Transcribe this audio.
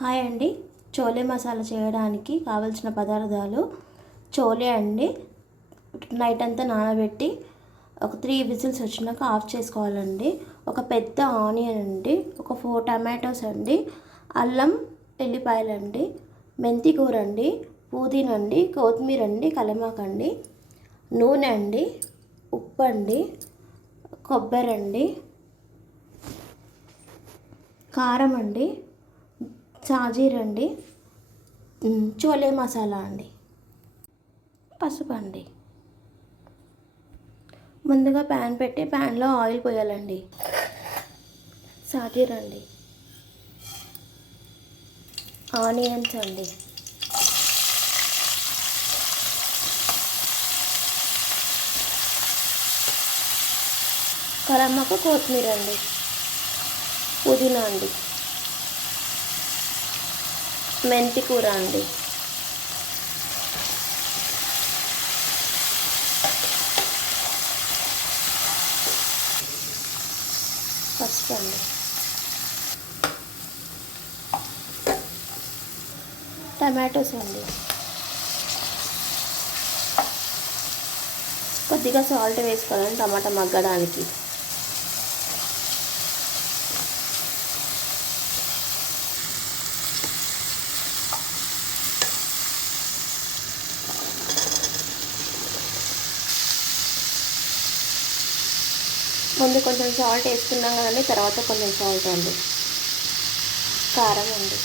Hi అండి. చోలే మసాలా చేయడానికి కావలసిన పదార్థాలు: చోలే అండి, నైట్ అంతా నానబెట్టి ఒక 3 విజిల్స్ వచ్చినాక ఆఫ్ చేసుకోవాలండి. ఒక పెద్ద ఆనియన్ అండి, ఒక 4 టమాటోస్ అండి, అల్లం ఎల్లిపాయలండి, మెంతి కూర అండి, పుదీనా అండి, కొత్తిమీర అండి, కలమాకండి, నూనె అండి, ఉప్పు అండి, కొబ్బరి అండి, కారం అండి, సాజీర అండి, చోలే మసాలా అండి, పసుపు అండి. ముందుగా ప్యాన్ పెట్టి ప్యాన్లో ఆయిల్ పోయాలండి. సాజీర అండి, ఆనియన్స్ అండి, కలమాకు, కొత్తిమీర అండి, పుదీనా అండి, మెంతి కూర అండి, పసుపు అండి, టమాటోస్ అండి, కొద్దిగా సాల్ట్ వేసుకోవాలండి టమాటా మగ్గడానికి. ముందు కొంచెం సాల్ట్ వేసుకున్నాం కదండి, తర్వాత కొంచెం సాల్ట్ అండి, కారం అండి,